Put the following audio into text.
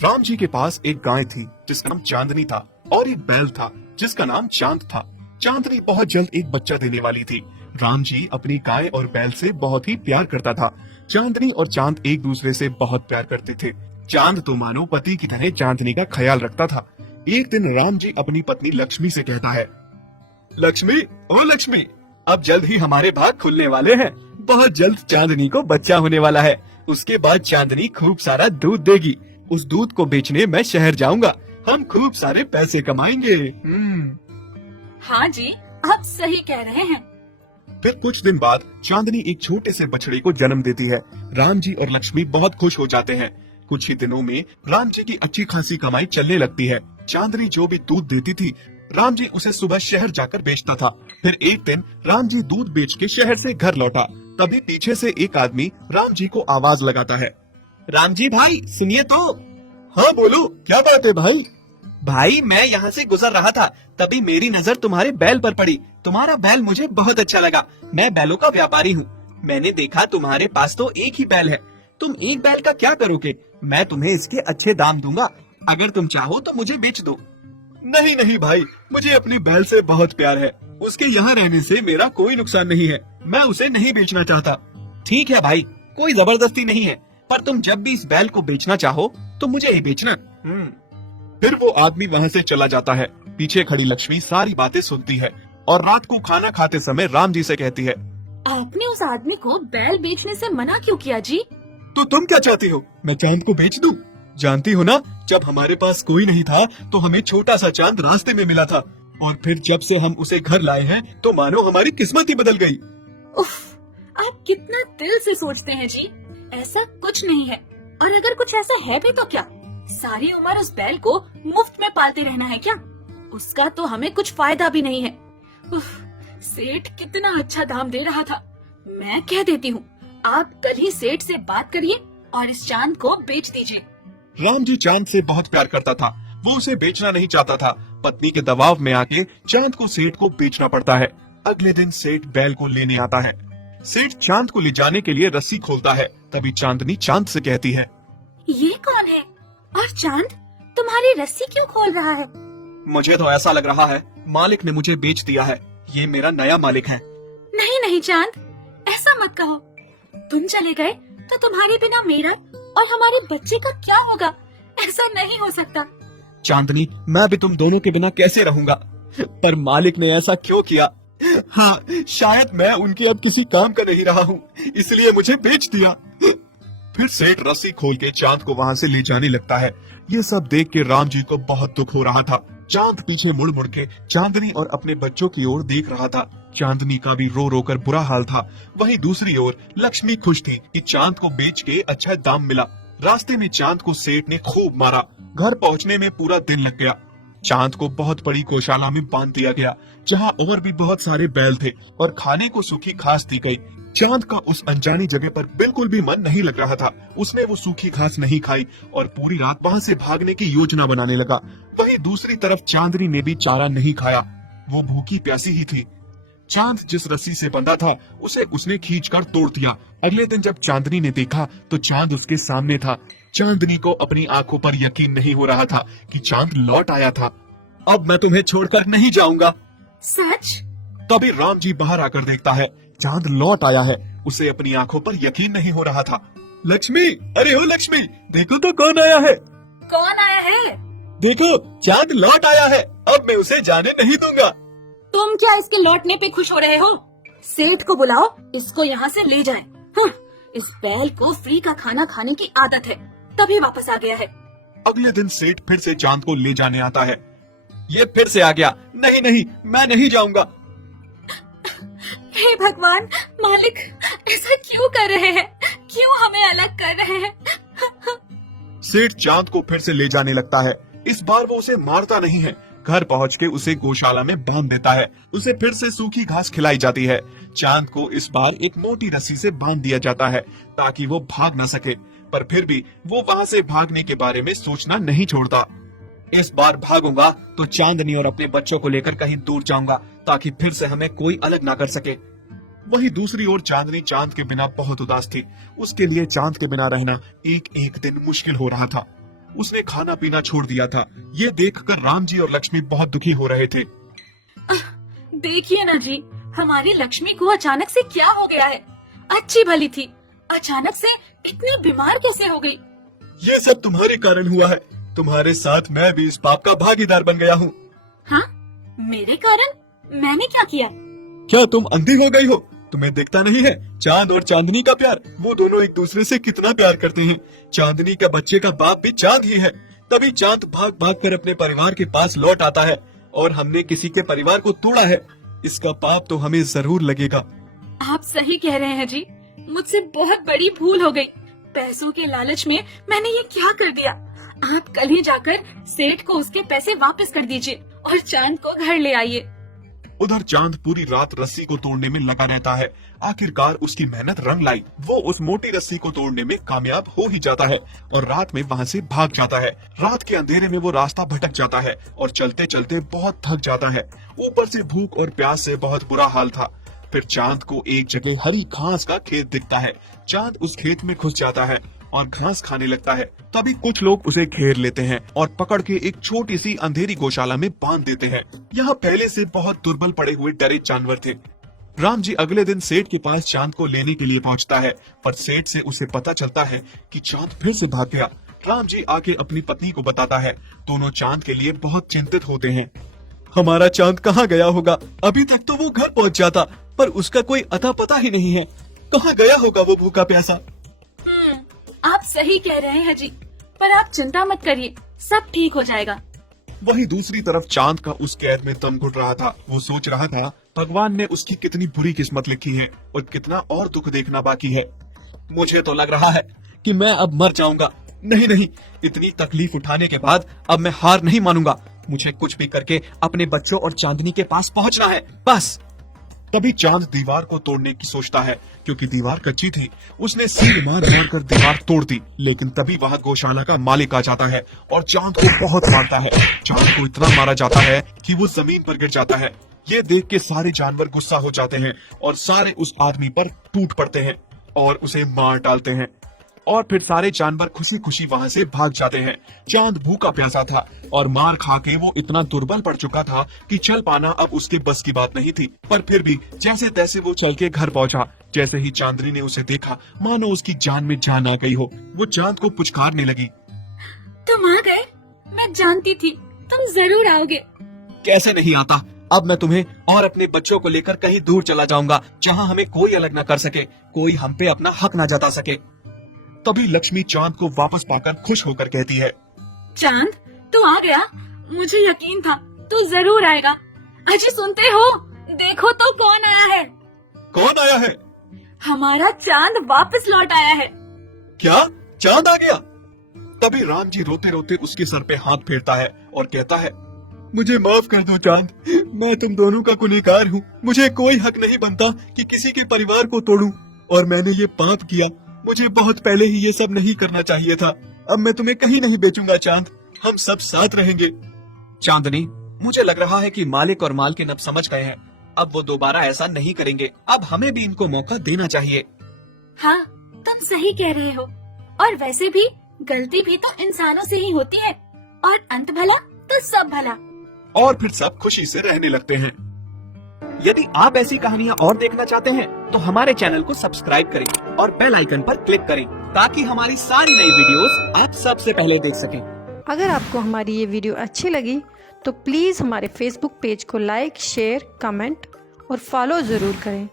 राम जी के पास एक गाय थी जिसका नाम चांदनी था और एक बैल था जिसका नाम चांद था। चांदनी बहुत जल्द एक बच्चा देने वाली थी। राम जी अपनी गाय और बैल से बहुत ही प्यार करता था। चांदनी और चांद एक दूसरे से बहुत प्यार करते थे। चांद तो मानो पति की तरह चांदनी का ख्याल रखता था। एक दिन राम जी अपनी पत्नी लक्ष्मी से कहता है, लक्ष्मी, ओ लक्ष्मी, अब जल्द ही हमारे भाग खुलने वाले हैं। बहुत जल्द चांदनी को बच्चा होने वाला है। उसके बाद चांदनी खूब सारा दूध देगी। उस दूध को बेचने मैं शहर जाऊंगा। हम खूब सारे पैसे कमाएंगे। हाँ जी, आप सही कह रहे हैं। फिर कुछ दिन बाद चांदनी एक छोटे से बछड़े को जन्म देती है। राम जी और लक्ष्मी बहुत खुश हो जाते हैं। कुछ ही दिनों में राम जी की अच्छी खासी कमाई चलने लगती है। चांदनी जो भी दूध देती थी, राम जी उसे सुबह शहर जाकर बेचता था। फिर एक दिन राम जी दूध बेच के शहर से घर लौटा। तभी पीछे से एक आदमी राम जी को आवाज लगाता है, राम जी भाई सुनिए तो। हाँ बोलो, क्या बात है भाई? भाई मैं यहाँ से गुजर रहा था, तभी मेरी नजर तुम्हारे बैल पर पड़ी। तुम्हारा बैल मुझे बहुत अच्छा लगा। मैं बैलों का व्यापारी हूँ। मैंने देखा तुम्हारे पास तो एक ही बैल है। तुम एक बैल का क्या करोगे? मैं तुम्हें इसके अच्छे दाम दूंगा। अगर तुम चाहो तो मुझे बेच दो। नहीं नहीं भाई, मुझे अपने बैल से बहुत प्यार है। उसके यहाँ रहने से मेरा कोई नुकसान नहीं है। मैं उसे नहीं बेचना चाहता। ठीक है भाई, कोई जबरदस्ती नहीं है, पर तुम जब भी इस बैल को बेचना चाहो तो मुझे ही बेचना। फिर वो आदमी वहाँ से चला जाता है। पीछे खड़ी लक्ष्मी सारी बातें सुनती है और रात को खाना खाते समय राम जी से कहती है, आपने उस आदमी को बैल बेचने से मना क्यों किया जी? तो तुम क्या चाहती हो, मैं चांद को बेच दूं? जानती हो ना, जब हमारे पास कोई नहीं था तो हमें छोटा सा चांद रास्ते में मिला था, और फिर जब से हम उसे घर लाए हैं तो मानो हमारी किस्मत ही बदल गई। उफ, आप कितना दिल से सोचते हैं जी। ऐसा कुछ नहीं है, और अगर कुछ ऐसा है भी तो क्या? सारी उम्र उस बैल को मुफ्त में पालते रहना है क्या? उसका तो हमें कुछ फायदा भी नहीं है। उफ, सेठ कितना अच्छा दाम दे रहा था। मैं कह देती हूँ, आप कल ही सेठ से बात करिए और इस चांद को बेच दीजिए। राम जी चांद से बहुत प्यार करता था। वो उसे बेचना नहीं चाहता था। पत्नी के दबाव में आके चांद को सेठ को बेचना पड़ता है। अगले दिन सेठ बैल को लेने आता है। सेठ चांद को ले जाने के लिए रस्सी खोलता है। तभी चांदनी चांद से कहती है, ये कौन है? और चांद तुम्हारी रस्सी क्यों खोल रहा है? मुझे तो ऐसा लग रहा है मालिक ने मुझे बेच दिया है। ये मेरा नया मालिक है। नहीं नहीं चांद, ऐसा मत कहो। तुम चले गए तो तुम्हारे बिना मेरा और हमारे बच्चे का क्या होगा? ऐसा नहीं हो सकता। चांदनी, मैं भी तुम दोनों के बिना कैसे रहूंगा? पर मालिक ने ऐसा क्यों किया? हाँ, शायद मैं उनके अब किसी काम का नहीं रहा हूँ, इसलिए मुझे बेच दिया। फिर सेठ रस्सी खोल के चांद को वहाँ से ले जाने लगता है। ये सब देख के राम जी को बहुत दुख हो रहा था। चांद पीछे मुड़ मुड़ के चांदनी और अपने बच्चों की ओर देख रहा था। चांदनी का भी रो रो कर बुरा हाल था। वहीं दूसरी ओर लक्ष्मी खुश थी कि चांद को बेच के अच्छा दाम मिला। रास्ते में चांद को सेठ ने खूब मारा। घर पहुंचने में पूरा दिन लग गया। चांद को बहुत बड़ी गौशाला में बांध दिया गया, जहां और भी बहुत सारे बैल थे और खाने को सूखी घास दी गई। चांद का उस अनजानी जगह पर बिल्कुल भी मन नहीं लग रहा था। उसने वो सूखी घास नहीं खाई और पूरी रात वहाँ से भागने की योजना बनाने लगा। वहीं दूसरी तरफ चांदनी ने भी चारा नहीं खाया। वो भूखी प्यासी ही थी। चांद जिस रस्सी से बंधा था उसे उसने खींचकर तोड़ दिया। अगले दिन जब चांदनी ने देखा तो चांद उसके सामने था। चांदनी को अपनी आंखों पर यकीन नहीं हो रहा था कि चांद लौट आया था। अब मैं तुम्हें छोड़कर नहीं जाऊंगा। सच? तभी राम जी बाहर आकर देखता है, चांद लौट आया है। उसे अपनी आंखों पर यकीन नहीं हो रहा था। लक्ष्मी, अरे ओ लक्ष्मी, देखो तो कौन आया है। कौन आया है? देखो, चांद लौट आया है। अब मैं उसे जाने नहीं दूंगा। तुम क्या इसके लौटने पे खुश हो रहे हो? सेठ को बुलाओ, इसको यहाँ से ले जाएं। हाँ, इस बैल को फ्री का खाना खाने की आदत है, तभी वापस आ गया है। अगले दिन सेठ फिर से चांद को ले जाने आता है। ये फिर से आ गया। नहीं नहीं, मैं नहीं जाऊंगा। हे भगवान, मालिक ऐसा क्यों कर रहे हैं? क्यों हमें अलग कर रहे हैं? सेठ चांद को फिर से ले जाने लगता है। इस बार वो उसे मारता नहीं है। घर पहुंच के उसे गौशाला में बांध देता है। उसे फिर से सूखी घास खिलाई जाती है। चांद को इस बार एक मोटी रस्सी से बांध दिया जाता है ताकि वो भाग न सके, पर फिर भी वो वहाँ से भागने के बारे में सोचना नहीं छोड़ता। इस बार भागूंगा तो चांदनी और अपने बच्चों को लेकर कहीं दूर जाऊंगा ताकि फिर से हमें कोई अलग ना कर सके। वहीं दूसरी ओर चांदनी चांद के बिना बहुत उदास थी। उसके लिए चांद के बिना रहना एक एक दिन मुश्किल हो रहा था। उसने खाना पीना छोड़ दिया था। ये देखकर राम जी और लक्ष्मी बहुत दुखी हो रहे थे। देखिए ना जी, हमारी लक्ष्मी को अचानक से क्या हो गया है। अच्छी भली थी, अचानक से इतनी बीमार कैसे हो गई। ये सब तुम्हारे कारण हुआ है। तुम्हारे साथ मैं भी इस पाप का भागीदार बन गया हूँ। हाँ, मेरे कारण? मैंने क्या किया? क्या तुम अंधी हो गई हो? तुम्हें दिखता नहीं है चांद और चांदनी का प्यार? वो दोनों एक दूसरे से कितना प्यार करते हैं। चांदनी का बच्चे का बाप भी चांद ही है। तभी चांद भाग भाग कर अपने परिवार के पास लौट आता है और हमने किसी के परिवार को तोड़ा है। इसका पाप तो हमें जरूर लगेगा। आप सही कह रहे हैं जी, मुझसे बहुत बड़ी भूल हो गई। पैसों के लालच में मैंने ये क्या कर दिया। आप कल ही जाकर सेठ को उसके पैसे वापस कर दीजिए और चांद को घर ले आइए। उधर चांद पूरी रात रस्सी को तोड़ने में लगा रहता है। आखिरकार उसकी मेहनत रंग लाई। वो उस मोटी रस्सी को तोड़ने में कामयाब हो ही जाता है और रात में वहाँ से भाग जाता है। रात के अंधेरे में वो रास्ता भटक जाता है और चलते चलते बहुत थक जाता है। ऊपर से भूख और प्यास से बहुत बुरा हाल था। फिर चांद को एक जगह हरी घास का खेत दिखता है। चांद उस खेत में घुस जाता है और घास खाने लगता है। तभी कुछ लोग उसे घेर लेते हैं और पकड़ के एक छोटी सी अंधेरी गौशाला में बांध देते हैं। यहाँ पहले से बहुत दुर्बल पड़े हुए डरे जानवर थे। राम जी अगले दिन सेठ के पास चांद को लेने के लिए पहुँचता है, पर सेठ से उसे पता चलता है कि चांद फिर से भाग गया। राम जी आके अपनी पत्नी को बताता है। दोनों चांद के लिए बहुत चिंतित होते हैं। हमारा चांद कहाँ गया होगा? अभी तक तो वो घर पहुँच जाता, पर उसका कोई अता पता ही नहीं है। कहाँ गया होगा वो भूखा प्यासा? आप सही कह रहे हैं जी, पर आप चिंता मत करिए, सब ठीक हो जाएगा। वहीं दूसरी तरफ चांद का उस कैद में दम घुट रहा था। वो सोच रहा था भगवान ने उसकी कितनी बुरी किस्मत लिखी है और कितना और दुख देखना बाकी है। मुझे तो लग रहा है कि मैं अब मर जाऊंगा। नहीं नहीं, इतनी तकलीफ उठाने के बाद अब मैं हार नहीं मानूंगा। मुझे कुछ भी करके अपने बच्चों और चांदनी के पास पहुंचना है, बस। तभी चांद दीवार को तोड़ने की सोचता है, क्योंकि दीवार कच्ची थी। उसने सील मार कर दीवार तोड़ दी, लेकिन तभी वहाँ गौशाला का मालिक आ जाता है और चांद को बहुत मारता है। चांद को इतना मारा जाता है कि वो जमीन पर गिर जाता है। ये देख के सारे जानवर गुस्सा हो जाते हैं और सारे उस आदमी पर टूट पड़ते हैं और उसे मार डालते हैं। और फिर सारे जानवर खुशी खुशी वहाँ से भाग जाते हैं। चांद भूखा प्यासा था और मार खा के वो इतना दुर्बल पड़ चुका था कि चल पाना अब उसके बस की बात नहीं थी। पर फिर भी जैसे तैसे वो चल के घर पहुँचा। जैसे ही चांदनी ने उसे देखा, मानो उसकी जान में जान आ गई हो। वो चांद को पुचकारने लगी। तुम आ गए? मैं जानती थी तुम जरूर आओगे। कैसे नहीं आता? अब मैं तुम्हें और अपने बच्चों को लेकर कहीं दूर चला जाऊंगा, जहाँ हमें कोई अलग न कर सके, कोई हम पे अपना हक न जता सके। तभी लक्ष्मी चांद को वापस पाकर खुश होकर कहती है, चांद तू आ गया, मुझे यकीन था तू जरूर आएगा। अजय सुनते हो, देखो तो कौन आया है। कौन आया है? हमारा चांद वापस लौट आया है। क्या चांद आ गया? तभी राम जी रोते रोते उसके सर पे हाथ फेरता है और कहता है, मुझे माफ कर दो चांद, मैं तुम दोनों का गुनहगार हूँ। मुझे कोई हक नहीं बनता कि किसी के परिवार को तोड़ूं, और मैंने ये पाप किया। मुझे बहुत पहले ही ये सब नहीं करना चाहिए था। अब मैं तुम्हें कहीं नहीं बेचूंगा चांद, हम सब साथ रहेंगे। चांदनी, मुझे लग रहा है कि मालिक और मालकिन अब समझ गए हैं। अब वो दोबारा ऐसा नहीं करेंगे। अब हमें भी इनको मौका देना चाहिए। हाँ, तुम सही कह रहे हो। और वैसे भी गलती भी तो इंसानों से ही होती है, और अंत भला तो सब भला। और फिर सब खुशी से रहने लगते हैं। यदि आप ऐसी कहानियाँ और देखना चाहते हैं तो हमारे चैनल को सब्सक्राइब करें और बेल आइकन पर क्लिक करें, ताकि हमारी सारी नई वीडियोस आप सबसे पहले देख सकें। अगर आपको हमारी ये वीडियो अच्छी लगी तो प्लीज़ हमारे फेसबुक पेज को लाइक, शेयर, कमेंट और फॉलो ज़रूर करें।